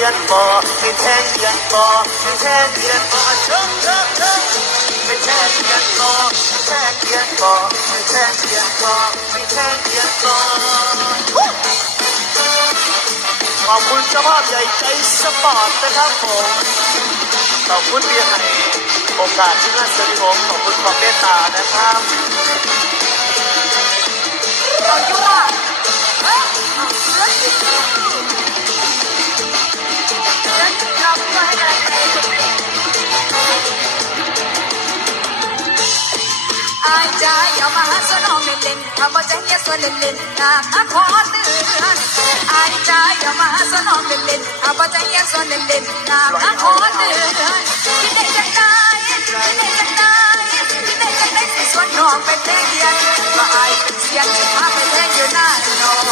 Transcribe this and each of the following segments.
อียนบ่ไปแทงเอียนบ่ไปแทงเอียนบ่เชิงชงชงไปแทงเอียนบ่ไปแทงเอียนบ่ไปแทงเอียนบ่ไปแทงเอียนบ่ขอบคุณเจ้าภาพใหญ่ใจสปอร์ตนะครับผมขอบคุณเบียร์ให้โอกาสที่น่าสนิทผมขอบคุณความเมตตานะครับเอาจุ๊บอะายใจเอามาหาสนองเล่นๆถ้าบ่ใจเย็นส่วนเล่นๆนะขอเตือนอายใจเอามาหาสนองเล่นๆถ้าบ่ใจเย็นส่วนเล่นๆนะขอเตือนที่ได้จังได้ที่ได้จังได้ที่ได้จังได้สิส่วนน้องเป็นแท่งเดียนว่าอายเป็นเสียงที่พาไปแท่งอยู่หน้าน้อง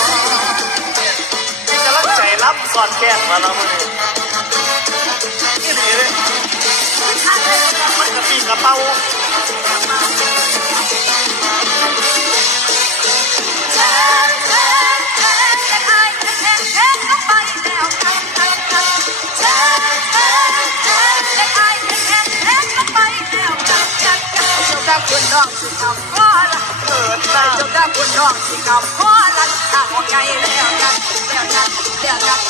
มีกำลังใจรับสอดแก้มมาแล้วมันนี่นี่เลยมันกระปีกระเป๋า คุณน้องสิขับพ่อละเกิดหน้าเจ้าได้คุณน้องสิขับพ่อละถ้าหัวใจแล้วกันแล้วกันแล้วกัน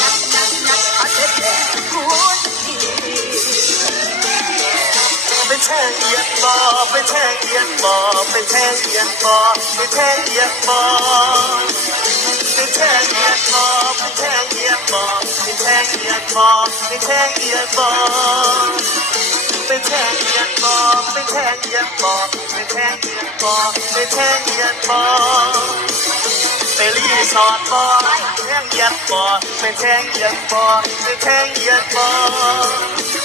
นักนักนักเขาจะแท้คุณดีไปแช่งเอียนบอไปแช่งเอียนบอไปแช่งเอียนบอไปแช่งเอียนบอไปแช่งเอียนบอไปแช่งเอียนบอไปแช่งเอียนบอไปแช่งเอียนบอ ไปแทงเอียนบอไปแทงเอียนบอไปแทงเอียนบอไปแทงเอียนบอไปรีสอร์ทบ่อแทงเอียนบอไปแทงเอียนบอไปแทงเอียนบอ